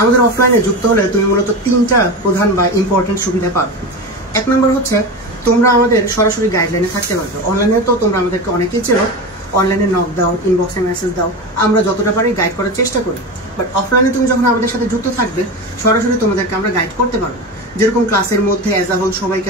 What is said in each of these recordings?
আমাদের অফলাইনে যুক্ত হলে তুমি মূলত তিনটা প্রধান বা ইম্পর্টেন্ট সুবিধা পাবে। এক নম্বর হচ্ছে তোমরা আমাদের সরাসরি গাইডলাইনে থাকতে পারবে। অনলাইনে তো তোমরা আমাদেরকে অনেকেই চেনো, অনলাইনে নক দাও, ইনবক্সে মেসেজ দাও, আমরা যতটা পারি গাইড করার চেষ্টা করি। বাট অফলাইনে তুমি যখন আমাদের সাথে যুক্ত থাকবে সরাসরি তোমাদেরকে আমরা গাইড করতে পারবো। যেরকম ক্লাসের মধ্যে অ্যাজ আ হোল সবাইকে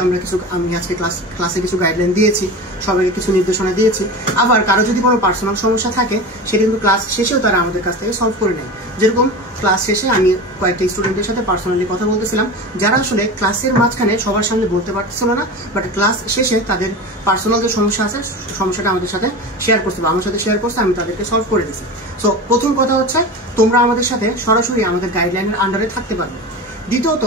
আমি আজকে ক্লাসে কিছু গাইডলাইন দিয়েছি, সবাইকে কিছু নির্দেশনা দিয়েছি। আবার কারো যদি কোনো পার্সোনাল সমস্যা থাকে সেটা কিন্তু ক্লাস শেষেও তারা আমাদের কাছ থেকে সলভ করে নেয়। যেরকম ক্লাস শেষে আমি কয়েকটা স্টুডেন্টের সাথে পার্সোনালি কথা বলতেছিলাম, যারা আসলে ক্লাসের মাঝখানে সবার সামনে বলতে পারতেছিল না, বাট ক্লাস শেষে তাদের পার্সোনাল যে সমস্যা আছে সমস্যাটা আমাদের সাথে শেয়ার করতে বা আমার সাথে শেয়ার করতে আমি তাদেরকে সলভ করে দিচ্ছি। সো প্রথম কথা হচ্ছে তোমরা আমাদের সাথে সরাসরি আমাদের গাইডলাইনের আন্ডারে থাকতে পারবে। দ্বিতীয়ত,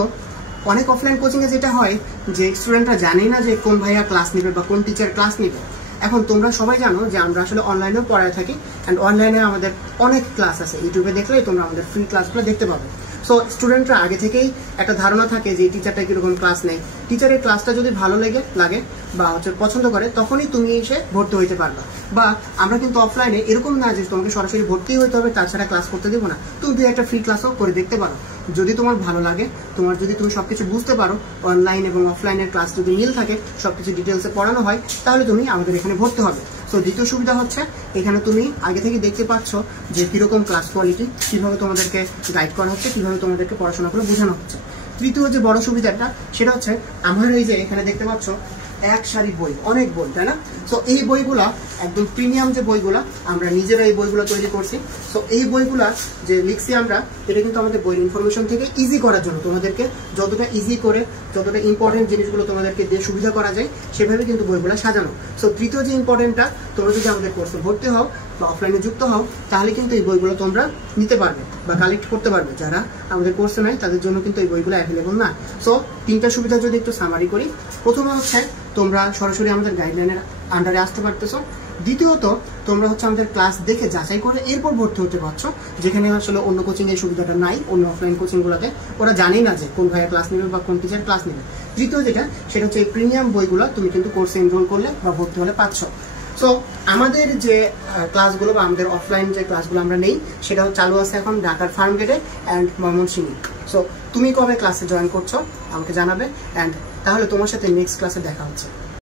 অনেক অফলাইন কোচিংয়ে যেটা হয় যে স্টুডেন্টরা জানেই না যে কোন ভাইয়া ক্লাস নেবে বা কোন টিচার ক্লাস নেবে। এখন তোমরা সবাই জানো যে আমরা আসলে অনলাইনেও পড়ায় থাকি, অ্যান্ড অনলাইনে আমাদের অনেক ক্লাস আছে। ইউটিউবে দেখলেই তোমরা আমাদের ফ্রি ক্লাসগুলো দেখতে পাবে। সো স্টুডেন্টরা আগে থেকেই একটা ধারণা থাকে যে এই টিচারটা কিরকম ক্লাস নেই। টিচারের ক্লাসটা যদি ভালো লাগে বা পছন্দ করে তখনই তুমি এসে ভর্তি হইতে পারবা। বা আমরা কিন্তু অফলাইনে এরকম না যে তোমাকে সরাসরি ভর্তি হইতে হবে তাছাড়া ক্লাস করতে দেবো না, তুমি একটা ফ্রি ক্লাসও করে দেখতে পারো। যদি তোমার ভালো লাগে, যদি তুমি সবকিছু বুঝতে পারো, অনলাইন এবং অফলাইনের ক্লাস যদি মিল থাকে, সবকিছু ডিটেলসে পড়ানো হয়, তাহলে তুমি আমাদের এখানে ভর্তি হবে। সো দ্বিতীয় সুবিধা হচ্ছে এখানে তুমি আগে থেকে দেখতে পাচ্ছ যে কিরকম ক্লাস কোয়ালিটি, কিভাবে তোমাদেরকে গাইড করা হচ্ছে, কিভাবে তোমাদেরকে পড়াশোনাগুলো বোঝানো হচ্ছে। তৃতীয় যে বড় সুবিধাটা সেটা হচ্ছে আমার এই যে এখানে দেখতে পাচ্ছ এক সারি বই, অনেক বই, তাই না? সো এই বইগুলা একদম প্রিমিয়াম যে বইগুলা, আমরা নিজেরা এই বইগুলো তৈরি করছি। সো এই বইগুলা যে লিখছি আমরা, এটা কিন্তু আমাদের বইয়ের ইনফরমেশন থেকে ইজি করার জন্য, তোমাদেরকে যতটা ইজি করে যতটা ইম্পর্টেন্ট জিনিসগুলো তোমাদেরকে দিয়ে সুবিধা করা যায় সেভাবে কিন্তু বইগুলো সাজানো। সো তৃতীয় যে ইম্পর্টেন্টটা, তোমরা যদি আমাদের কোর্সে ভর্তি হও বা অফলাইনে যুক্ত হও তাহলে কিন্তু এই বইগুলো তোমরা নিতে পারবে বা কালেক্ট করতে পারবে। যারা আমাদের কোর্সে নাই তাদের জন্য কিন্তু এই বইগুলো অ্যাভেলেবল না। সো তিনটা সুবিধা যদি একটু সামারি করি, প্রথমে হচ্ছে তোমরা সরাসরি আমাদের গাইডলাইনের আন্ডারে আসতে পারতেছো। দ্বিতীয়ত, তোমরা হচ্ছে আমাদের ক্লাস দেখে যাচাই করে এরপর ভর্তি হতে পারছো, যেখানে আসলে অন্য কোচিং এই সুবিধাটা নাই। অন্য অফলাইন কোচিংগুলোতে ওরা জানেই না যে কোন ভাইয়া ক্লাস নেবে বা কোন টিচার ক্লাস নেবে। তৃতীয় যেটা, সেটা হচ্ছে এই প্রিমিয়াম বইগুলো তুমি কিন্তু কোর্সে এনরোল করলে বা ভর্তি হলে পাচ্ছ। সো আমাদের যে ক্লাসগুলো বা আমাদের অফলাইন যে ক্লাসগুলো আমরা নেই সেটাও চালু আছে এখন ঢাকার ফার্মগেটে অ্যান্ড ময়মনসিংহে। সো তুমি কবে ক্লাসে জয়েন করছো আমাকে জানাবে, অ্যান্ড তাহলে তোমার সাথে নেক্সট ক্লাসে দেখা হচ্ছে।